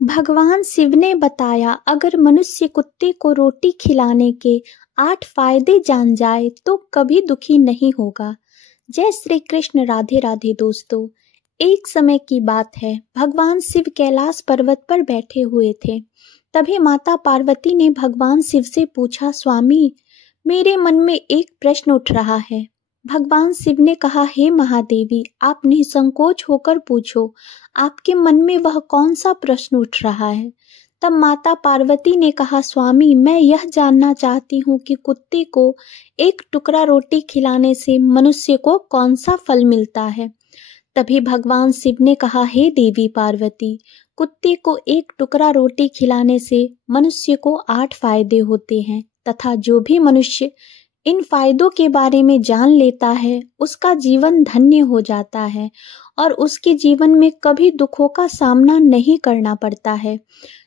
भगवान शिव ने बताया, अगर मनुष्य कुत्ते को रोटी खिलाने के 8 फायदे जान जाए तो कभी दुखी नहीं होगा। जय श्री कृष्ण। राधे राधे दोस्तों। एक समय की बात है, भगवान शिव कैलाश पर्वत पर बैठे हुए थे। तभी माता पार्वती ने भगवान शिव से पूछा, स्वामी, मेरे मन में एक प्रश्न उठ रहा है। भगवान शिव ने कहा, हे महादेवी, आप निसंकोच होकर पूछो, आपके मन में वह कौन सा प्रश्न उठ रहा है। तब माता पार्वती ने कहा, स्वामी, मैं यह जानना चाहती हूँ कि कुत्ते को एक टुकड़ा रोटी खिलाने से मनुष्य को कौन सा फल मिलता है। तभी भगवान शिव ने कहा, हे देवी पार्वती, कुत्ते को एक टुकड़ा रोटी खिलाने से मनुष्य को 8 फायदे होते हैं तथा जो भी मनुष्य इन फायदों के बारे में जान लेता है उसका जीवन धन्य हो जाता है और उसके जीवन में कभी दुखों का सामना नहीं करना पड़ता है।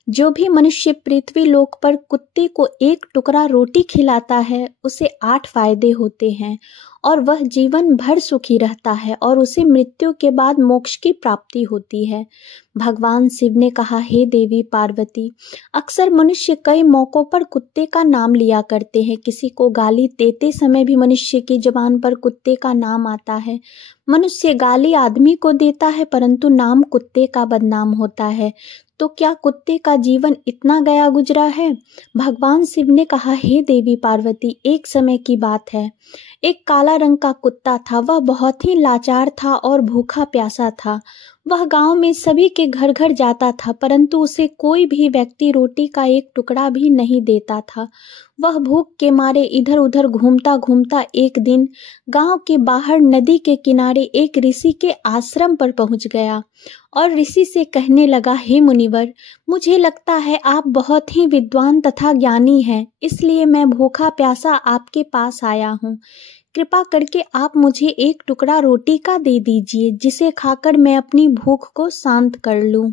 जो भी मनुष्य पृथ्वी लोक पर कुत्ते को एक टुकड़ा रोटी खिलाता है उसे 8 फायदे होते हैं और वह जीवन भर सुखी रहता है और उसे मृत्यु के बाद मोक्ष की प्राप्ति होती है। भगवान शिव ने कहा, हे देवी पार्वती, अक्सर मनुष्य कई मौकों पर कुत्ते का नाम लिया करते हैं। किसी को गाली देते समय भी मनुष्य की जुबान पर कुत्ते का नाम आता है। मनुष्य गाली आदमी को देता है परंतु नाम कुत्ते का बदनाम होता है। तो क्या कुत्ते का जीवन इतना गया गुजरा है? भगवान शिव ने कहा, हे देवी पार्वती, एक समय की बात है, एक काला रंग का कुत्ता था। वह बहुत ही लाचार था और भूखा प्यासा था। वह गांव में सभी के घर घर जाता था परंतु उसे कोई भी व्यक्ति रोटी का एक टुकड़ा भी नहीं देता था। वह भूख के मारे इधर उधर घूमता घूमता एक दिन गांव के बाहर नदी के किनारे एक ऋषि के आश्रम पर पहुंच गया और ऋषि से कहने लगा, हे मुनिवर, मुझे लगता है आप बहुत ही विद्वान तथा ज्ञानी हैं, इसलिए मैं भूखा प्यासा आपके पास आया हूँ। कृपा करके आप मुझे एक टुकड़ा रोटी का दे दीजिए जिसे खाकर मैं अपनी भूख को शांत कर लूं।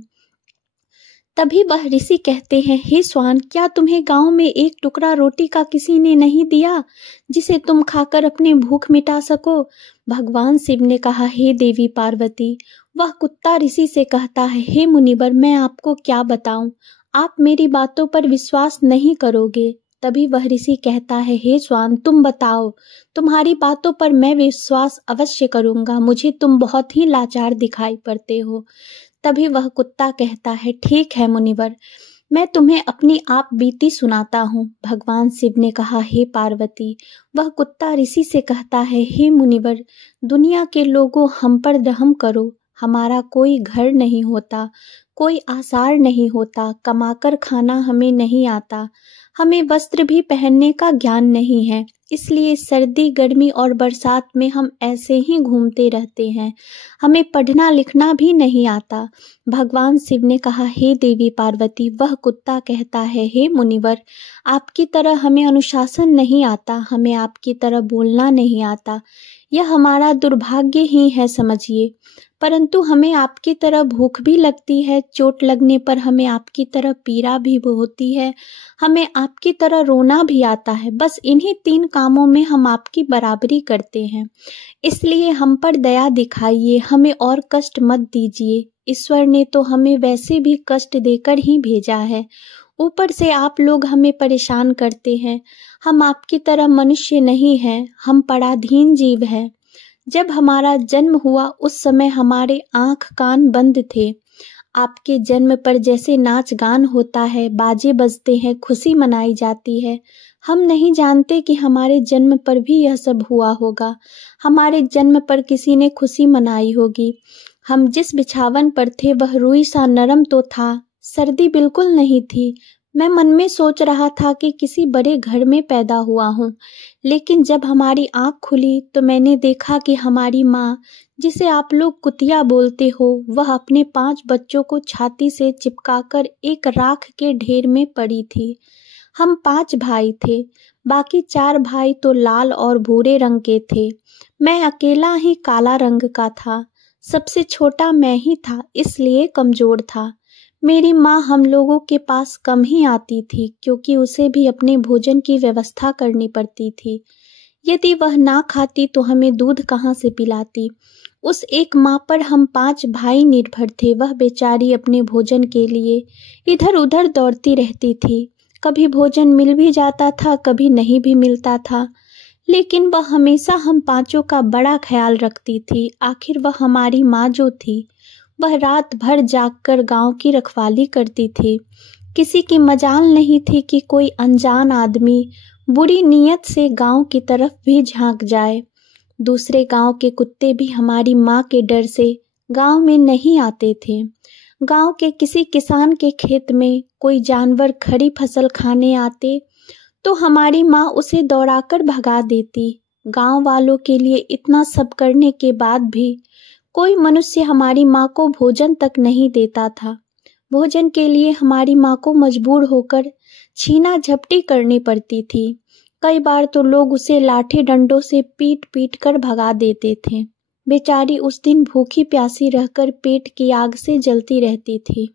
तभी वह ऋषि कहते हैं, हे स्वान, क्या तुम्हें गांव में एक टुकड़ा रोटी का किसी ने नहीं दिया जिसे तुम खाकर अपनी भूख मिटा सको? भगवान शिव ने कहा, हे देवी पार्वती, वह कुत्ता ऋषि से कहता है, हे मुनिवर, मैं आपको क्या बताऊं, आप मेरी बातों पर विश्वास नहीं करोगे। तभी वह ऋषि कहता है, हे स्वान, तुम बताओ, तुम्हारी बातों पर मैं विश्वास अवश्य करूंगा, मुझे तुम बहुत ही लाचार दिखाई पड़ते हो। तभी वह कुत्ता कहता है, ठीक है मुनिवर, मैं तुम्हें अपनी आप बीती सुनाता हूँ। भगवान शिव ने कहा, हे पार्वती, वह कुत्ता ऋषि से कहता है, हे मुनिवर, दुनिया के लोगों, हम पर रहम करो। हमारा कोई घर नहीं होता, कोई आसार नहीं होता, कमाकर खाना हमें नहीं आता, हमें वस्त्र भी पहनने का ज्ञान नहीं है, इसलिए सर्दी गर्मी और बरसात में हम ऐसे ही घूमते रहते हैं, हमें पढ़ना लिखना भी नहीं आता। भगवान शिव ने कहा, हे देवी पार्वती, वह कुत्ता कहता है, हे मुनिवर, आपकी तरह हमें अनुशासन नहीं आता, हमें आपकी तरह बोलना नहीं आता, यह हमारा दुर्भाग्य ही है समझिए। परंतु हमें आपकी तरह भूख भी लगती है, चोट लगने पर हमें आपकी तरह पीड़ा भी होती है, हमें आपकी तरह रोना भी आता है। बस इन्हीं 3 कामों में हम आपकी बराबरी करते हैं, इसलिए हम पर दया दिखाइए, हमें और कष्ट मत दीजिए। ईश्वर ने तो हमें वैसे भी कष्ट देकर ही भेजा है, ऊपर से आप लोग हमें परेशान करते हैं। हम आपकी तरह मनुष्य नहीं हैं, हम पराधीन जीव हैं। जब हमारा जन्म हुआ उस समय हमारे आंख कान बंद थे। आपके जन्म पर जैसे नाच गान होता है, बाजे बजते हैं, खुशी मनाई जाती है, हम नहीं जानते कि हमारे जन्म पर भी यह सब हुआ होगा। हमारे जन्म पर किसी ने खुशी मनाई होगी। हम जिस बिछावन पर थे वह रुई सा नरम तो था, सर्दी बिल्कुल नहीं थी। मैं मन में सोच रहा था कि किसी बड़े घर में पैदा हुआ हूँ, लेकिन जब हमारी आँख खुली तो मैंने देखा कि हमारी माँ, जिसे आप लोग कुतिया बोलते हो, वह अपने 5 बच्चों को छाती से चिपकाकर एक राख के ढेर में पड़ी थी। हम 5 भाई थे, बाकी 4 भाई तो लाल और भूरे रंग के थे, मैं अकेला ही काला रंग का था। सबसे छोटा मैं ही था, इसलिए कमजोर था। मेरी माँ हम लोगों के पास कम ही आती थी क्योंकि उसे भी अपने भोजन की व्यवस्था करनी पड़ती थी। यदि वह ना खाती तो हमें दूध कहाँ से पिलाती। उस एक माँ पर हम 5 भाई निर्भर थे। वह बेचारी अपने भोजन के लिए इधर उधर दौड़ती रहती थी। कभी भोजन मिल भी जाता था, कभी नहीं भी मिलता था, लेकिन वह हमेशा हम 5 का बड़ा ख्याल रखती थी। आखिर वह हमारी माँ जो थी, वह रात भर जागकर गांव की रखवाली करती थी। किसी की मजाल नहीं थी कि कोई अनजान आदमी बुरी नीयत से गांव की तरफ भी झांक जाए। दूसरे गांव के कुत्ते भी हमारी माँ के डर से गांव में नहीं आते थे। गांव के किसी किसान के खेत में कोई जानवर खड़ी फसल खाने आते तो हमारी माँ उसे दौड़ाकर भगा देती। गांव वालों के लिए इतना सब करने के बाद भी कोई मनुष्य हमारी माँ को भोजन तक नहीं देता था। भोजन के लिए हमारी माँ को मजबूर होकर छीना झपटी करनी पड़ती थी। कई बार तो लोग उसे लाठी डंडों से पीट पीट कर भगा देते थे। बेचारी उस दिन भूखी प्यासी रहकर पेट की आग से जलती रहती थी।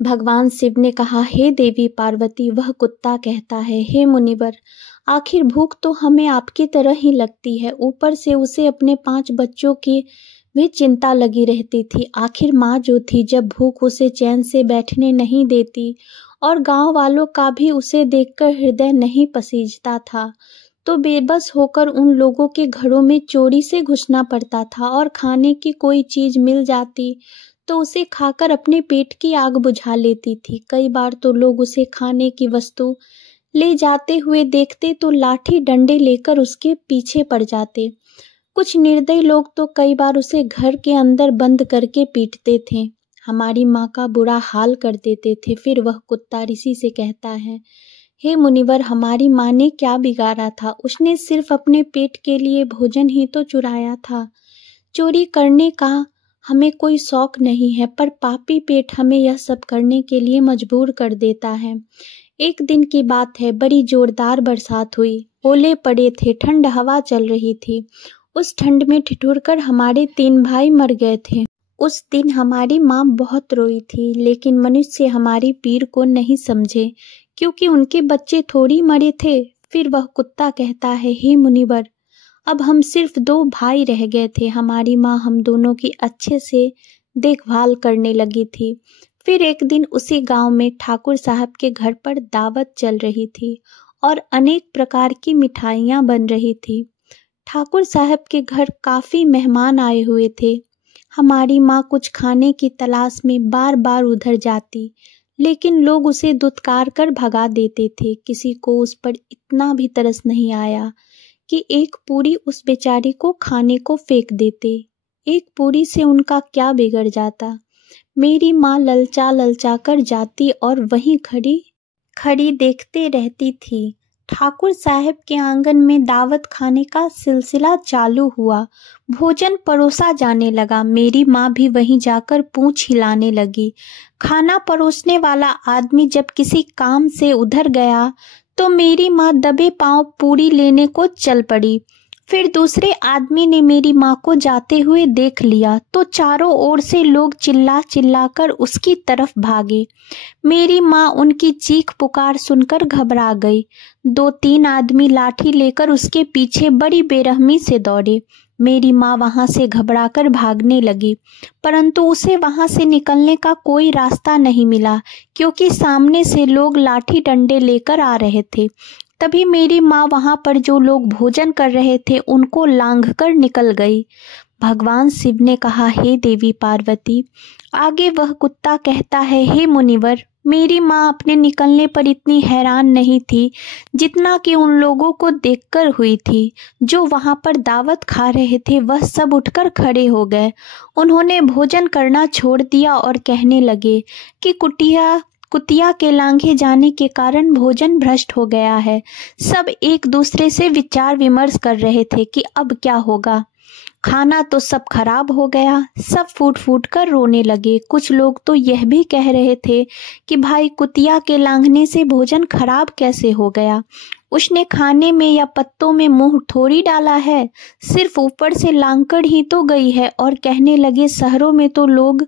भगवान शिव ने कहा, हे देवी पार्वती, वह कुत्ता कहता है, हे मुनिवर, आखिर भूख तो हमें आपकी तरह ही लगती है। ऊपर से उसे अपने 5 बच्चों की भी चिंता लगी रहती थी। आखिर माँ जो थी, जब भूख उसे चैन से बैठने नहीं देती और गांव वालों का भी उसे देखकर हृदय नहीं पसीजता था, तो बेबस होकर उन लोगों के घरों में चोरी से घुसना पड़ता था। और खाने की कोई चीज मिल जाती तो उसे खाकर अपने पेट की आग बुझा लेती थी। कई बार तो लोग उसे खाने की वस्तु ले जाते हुए देखते तो लाठी डंडे लेकर उसके पीछे पड़ जाते। कुछ निर्दयी लोग तो कई बार उसे घर के अंदर बंद करके पीटते थे, हमारी माँ का बुरा हाल कर देते थे। फिर वह कुत्ता ऋषि से कहता है, हे मुनिवर, हमारी माँ ने क्या बिगाड़ा था? उसने सिर्फ अपने पेट के लिए भोजन ही तो चुराया था। चोरी करने का हमें कोई शौक नहीं है, पर पापी पेट हमें यह सब करने के लिए मजबूर कर देता है। एक दिन की बात है, बड़ी जोरदार बरसात हुई, ओले पड़े थे, ठंड हवा चल रही थी। उस ठंड में ठिठुरकर हमारे 3 भाई मर गए थे। उस दिन हमारी माँ बहुत रोई थी, लेकिन मनुष्य हमारी पीर को नहीं समझे, क्योंकि उनके बच्चे थोड़ी मरे थे। फिर वह कुत्ता कहता है, हे मुनिवर, अब हम सिर्फ 2 भाई रह गए थे। हमारी माँ हम दोनों की अच्छे से देखभाल करने लगी थी। फिर एक दिन उसी गांव में ठाकुर साहब के घर पर दावत चल रही थी और अनेक प्रकार की मिठाइयाँ बन रही थी। ठाकुर साहब के घर काफ़ी मेहमान आए हुए थे। हमारी माँ कुछ खाने की तलाश में बार बार उधर जाती, लेकिन लोग उसे दुत्कार कर भगा देते थे। किसी को उस पर इतना भी तरस नहीं आया कि एक पूरी उस बेचारी को खाने को फेंक देते। एक पूरी से उनका क्या बिगड़ जाता। मेरी माँ ललचा ललचा कर जाती और वहीं खड़ी खड़ी देखते रहती थी। ठाकुर साहब के आंगन में दावत खाने का सिलसिला चालू हुआ। भोजन परोसा जाने लगा। मेरी माँ भी वहीं जाकर पूंछ हिलाने लगी। खाना परोसने वाला आदमी जब किसी काम से उधर गया तो मेरी माँ दबे पांव पूरी लेने को चल पड़ी। फिर दूसरे आदमी ने मेरी माँ को जाते हुए देख लिया तो चारों ओर से लोग चिल्ला चिल्लाकर उसकी तरफ भागे। मेरी माँ उनकी चीख पुकार सुनकर घबरा गई। 2-3 आदमी लाठी लेकर उसके पीछे बड़ी बेरहमी से दौड़े। मेरी माँ वहां से घबराकर भागने लगी, परंतु उसे वहां से निकलने का कोई रास्ता नहीं मिला, क्योंकि सामने से लोग लाठी डंडे लेकर आ रहे थे। तभी मेरी माँ वहां पर जो लोग भोजन कर रहे थे उनको लांघकर निकल गई। भगवान शिव ने कहा, हे देवी पार्वती। आगे वह कुत्ता कहता है, हे मुनिवर, मेरी माँ अपने निकलने पर इतनी हैरान नहीं थी जितना कि उन लोगों को देखकर हुई थी जो वहां पर दावत खा रहे थे। वह सब उठकर खड़े हो गए। उन्होंने भोजन करना छोड़ दिया और कहने लगे कि कुतिया के लांघे जाने के कारण भोजन भ्रष्ट हो गया है। सब एक दूसरे से विचार विमर्श कर रहे थे कि अब क्या होगा। खाना तो सब खराब हो गया। सब फूट फूट कर रोने लगे। कुछ लोग तो यह भी कह रहे थे कि भाई, कुतिया के लांघने से भोजन खराब कैसे हो गया? उसने खाने में या पत्तों में मुंह थोड़ी डाला है, सिर्फ ऊपर से लांघकर ही तो गई है। और कहने लगे, शहरों में तो लोग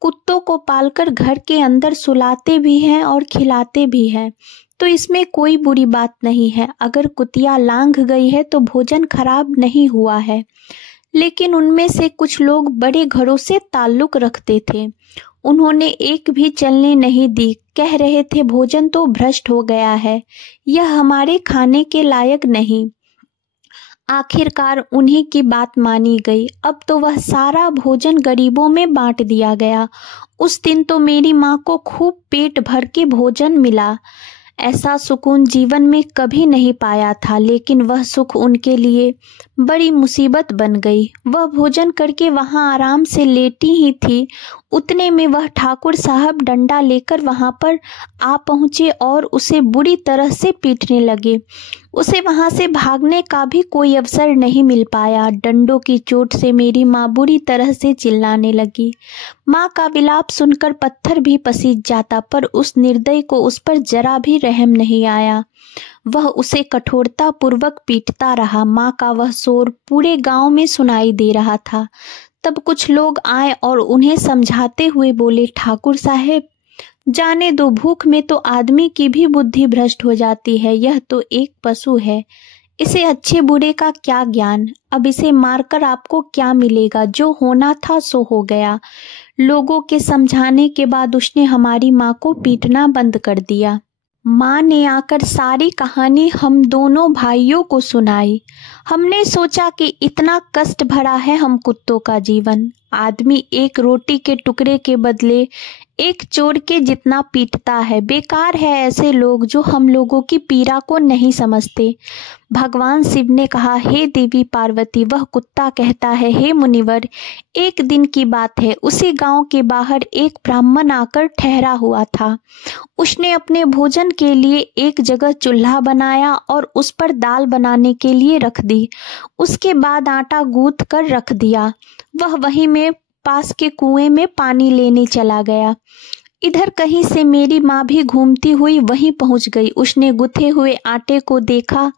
कुत्तों को पालकर घर के अंदर सुलाते भी हैं और खिलाते भी हैं। तो इसमें कोई बुरी बात नहीं है। अगर कुतिया लांघ गई है तो भोजन खराब नहीं हुआ है। लेकिन उनमें से कुछ लोग बड़े घरों से ताल्लुक रखते थे। उन्होंने एक भी चलने नहीं दी। कह रहे थे भोजन तो भ्रष्ट हो गया है, यह हमारे खाने के लायक नहीं। आखिरकार उन्हीं की बात मानी गई। अब तो वह सारा भोजन गरीबों में बांट दिया गया। उस दिन तो मेरी माँ को खूब पेट भर के भोजन मिला। ऐसा सुकून जीवन में कभी नहीं पाया था, लेकिन वह सुख उनके लिए बड़ी मुसीबत बन गई। वह भोजन करके वहां आराम से लेटी ही थी, उतने में वह ठाकुर साहब डंडा लेकर वहां पर आ पहुंचे और उसे बुरी तरह से पीटने लगे। उसे वहां से भागने का भी कोई अवसर नहीं मिल पाया। डंडों की चोट से मेरी माँ बुरी तरह से चिल्लाने लगी। माँ का विलाप सुनकर पत्थर भी पसीज जाता, पर उस निर्दयी को उस पर जरा भी रहम नहीं आया। वह उसे कठोरता पूर्वक पीटता रहा। माँ का वह शोर पूरे गांव में सुनाई दे रहा था। तब कुछ लोग आए और उन्हें समझाते हुए बोले, ठाकुर साहेब, जाने दो, भूख में तो आदमी की भी बुद्धि भ्रष्ट हो जाती है। यह तो एक पशु है, इसे अच्छे बुरे का क्या ज्ञान। अब इसे मारकर आपको क्या मिलेगा? जो होना था सो हो गया। लोगों के समझाने के बाद उसने हमारी माँ को पीटना बंद कर दिया। माँ ने आकर सारी कहानी हम दोनों भाइयों को सुनाई। हमने सोचा कि इतना कष्ट भरा है हम कुत्तों का जीवन। आदमी एक रोटी के टुकड़े के बदले एक चोर के जितना पीटता है। बेकार है ऐसे लोग जो हम लोगों की पीड़ा को नहीं समझते। भगवान शिव ने कहा, हे देवी पार्वती, वह कुत्ता कहता है, हे मुनिवर, एक दिन की बात है, उसी गांव के बाहर एक ब्राह्मण आकर ठहरा हुआ था। उसने अपने भोजन के लिए एक जगह चूल्हा बनाया और उस पर दाल बनाने के लिए रख दी। उसके बाद आटा गूंथ कर रख दिया। वह वहीं में पास के कुएं में पानी लेने चला गया। इधर कहीं से मेरी माँ भी घूमती हुई वहीं पहुंच गई। उसने गुथे हुए आटे को देखा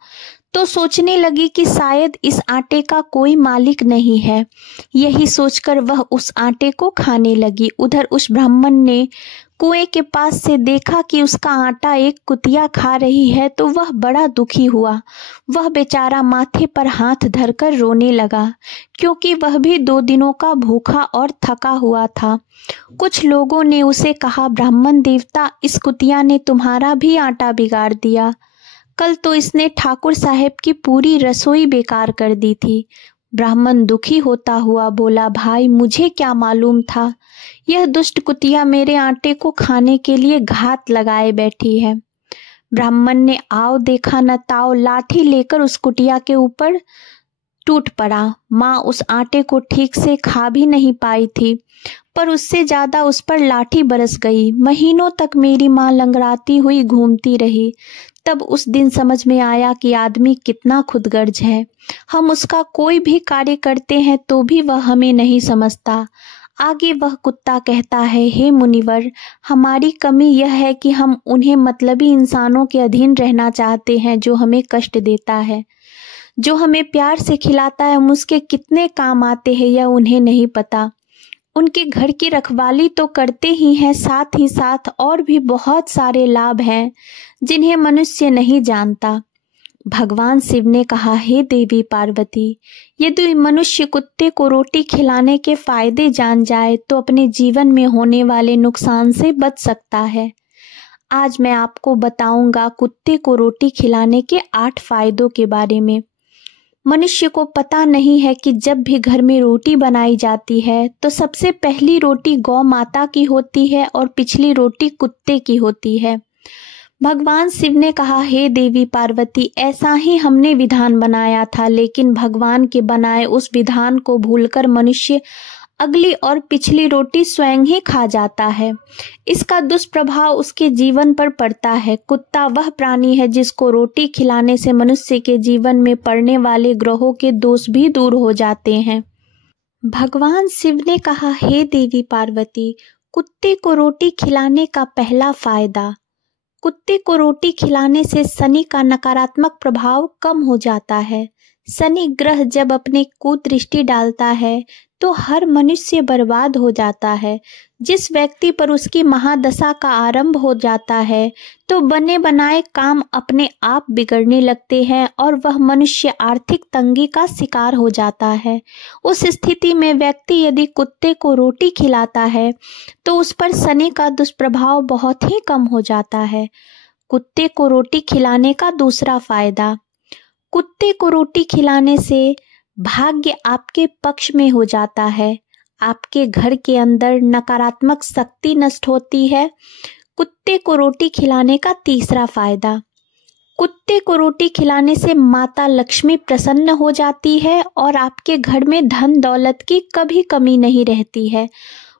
तो सोचने लगी कि शायद इस आटे का कोई मालिक नहीं है। यही सोचकर वह उस आटे को खाने लगी। उधर उस ब्राह्मण ने कुएं के पास से देखा कि उसका आटा एक कुतिया खा रही है तो वह बड़ा दुखी हुआ। वह बेचारा माथे पर हाथ धरकर रोने लगा, क्योंकि वह भी 2 दिनों का भूखा और थका हुआ था। कुछ लोगों ने उसे कहा, ब्राह्मण देवता, इस कुतिया ने तुम्हारा भी आटा बिगाड़ दिया। कल तो इसने ठाकुर साहब की पूरी रसोई बेकार कर दी थी। ब्राह्मण दुखी होता हुआ बोला, भाई, मुझे क्या मालूम था, यह दुष्ट कुतिया मेरे आटे को खाने के लिए घात लगाए बैठी है। ब्राह्मण ने आओ देखा न ताओ लाठी लेकर उस कुटिया के ऊपर टूट पड़ा। माँ उस आटे को ठीक से खा भी नहीं पाई थी, पर उससे ज्यादा उस पर लाठी बरस गई। महीनों तक मेरी माँ लंगड़ाती हुई घूमती रही। तब उस दिन समझ में आया कि आदमी कितना खुदगर्ज है। हम उसका कोई भी कार्य करते हैं तो भी वह हमें नहीं समझता। आगे वह कुत्ता कहता है, हे मुनिवर, हमारी कमी यह है कि हम उन्हें मतलबी इंसानों के अधीन रहना चाहते हैं जो हमें कष्ट देता है। जो हमें प्यार से खिलाता है हम उसके कितने काम आते हैं यह उन्हें नहीं पता। उनके घर की रखवाली तो करते ही हैं, साथ ही साथ और भी बहुत सारे लाभ हैं जिन्हें मनुष्य नहीं जानता। भगवान शिव ने कहा, हे देवी पार्वती, यदि मनुष्य कुत्ते को रोटी खिलाने के फायदे जान जाए तो अपने जीवन में होने वाले नुकसान से बच सकता है। आज मैं आपको बताऊंगा कुत्ते को रोटी खिलाने के 8 फायदों के बारे में। मनुष्य को पता नहीं है कि जब भी घर में रोटी बनाई जाती है तो सबसे पहली रोटी गौ माता की होती है और पिछली रोटी कुत्ते की होती है। भगवान शिव ने कहा, हे देवी पार्वती, ऐसा ही हमने विधान बनाया था, लेकिन भगवान के बनाए उस विधान को भूलकर मनुष्य अगली और पिछली रोटी स्वयं ही खा जाता है। इसका दुष्प्रभाव उसके जीवन पर पड़ता है। कुत्ता वह प्राणी है जिसको रोटी खिलाने से मनुष्य के जीवन में पड़ने वाले ग्रहों के दोष भी दूर हो जाते हैं। भगवान शिव ने कहा, हे देवी पार्वती, कुत्ते को रोटी खिलाने का पहला फायदा, कुत्ते को रोटी खिलाने से शनि का नकारात्मक प्रभाव कम हो जाता है। शनि ग्रह जब अपने कुदृष्टि डालता है तो हर मनुष्य बर्बाद हो जाता है। जिस व्यक्ति पर उसकी महादशा का आरंभ हो जाता है तो बने बनाए काम अपने आप बिगड़ने लगते हैं और वह मनुष्य आर्थिक तंगी का शिकार हो जाता है। उस स्थिति में व्यक्ति यदि कुत्ते को रोटी खिलाता है तो उस पर शनि का दुष्प्रभाव बहुत ही कम हो जाता है। कुत्ते को रोटी खिलाने का दूसरा फायदा। कुत्ते को रोटी खिलाने से भाग्य आपके पक्ष में हो जाता है। आपके घर के अंदर नकारात्मक शक्ति नष्ट होती है। कुत्ते को रोटी खिलाने का तीसरा फायदा। कुत्ते को रोटी खिलाने से माता लक्ष्मी प्रसन्न हो जाती है और आपके घर में धन दौलत की कभी कमी नहीं रहती है।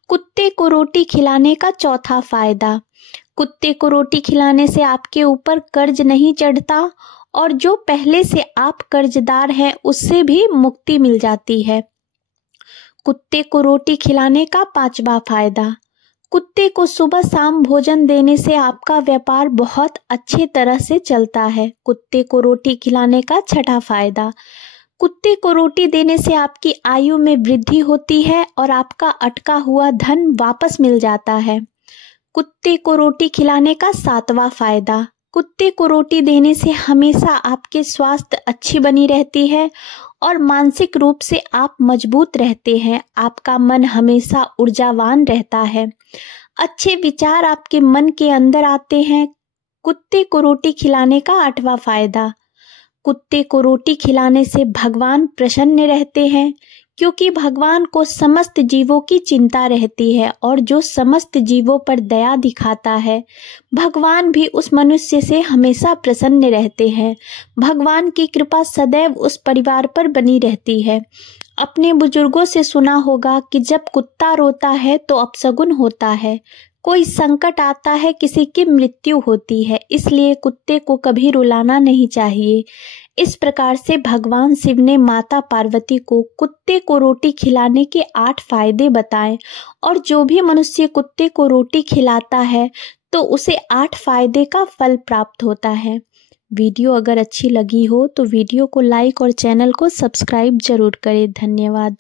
कुत्ते को रोटी खिलाने का चौथा फायदा। कुत्ते को रोटी खिलाने से आपके ऊपर कर्ज नहीं चढ़ता और जो पहले से आप कर्जदार हैं उससे भी मुक्ति मिल जाती है। कुत्ते को रोटी खिलाने का पांचवा फायदा। कुत्ते को सुबह शाम भोजन देने से आपका व्यापार बहुत अच्छे तरह से चलता है। कुत्ते को रोटी खिलाने का छठा फायदा। कुत्ते को रोटी देने से आपकी आयु में वृद्धि होती है और आपका अटका हुआ धन वापस मिल जाता है। कुत्ते को रोटी खिलाने का सातवां फायदा। कुत्ते को रोटी देने से हमेशा आपके स्वास्थ्य अच्छी बनी रहती है और मानसिक रूप से आप मजबूत रहते हैं। आपका मन हमेशा ऊर्जावान रहता है। अच्छे विचार आपके मन के अंदर आते हैं। कुत्ते को रोटी खिलाने का आठवां फायदा। कुत्ते को रोटी खिलाने से भगवान प्रसन्न रहते हैं क्योंकि भगवान को समस्त जीवों की चिंता रहती है और जो समस्त जीवों पर दया दिखाता है भगवान भी उस मनुष्य से हमेशा प्रसन्न रहते हैं। भगवान की कृपा सदैव उस परिवार पर बनी रहती है। अपने बुजुर्गों से सुना होगा कि जब कुत्ता रोता है तो अपशगुन होता है, कोई संकट आता है, किसी की मृत्यु होती है। इसलिए कुत्ते को कभी रुलाना नहीं चाहिए। इस प्रकार से भगवान शिव ने माता पार्वती को कुत्ते को रोटी खिलाने के 8 फायदे बताए और जो भी मनुष्य कुत्ते को रोटी खिलाता है तो उसे 8 फायदे का फल प्राप्त होता है। वीडियो अगर अच्छी लगी हो तो वीडियो को लाइक और चैनल को सब्सक्राइब जरूर करें। धन्यवाद।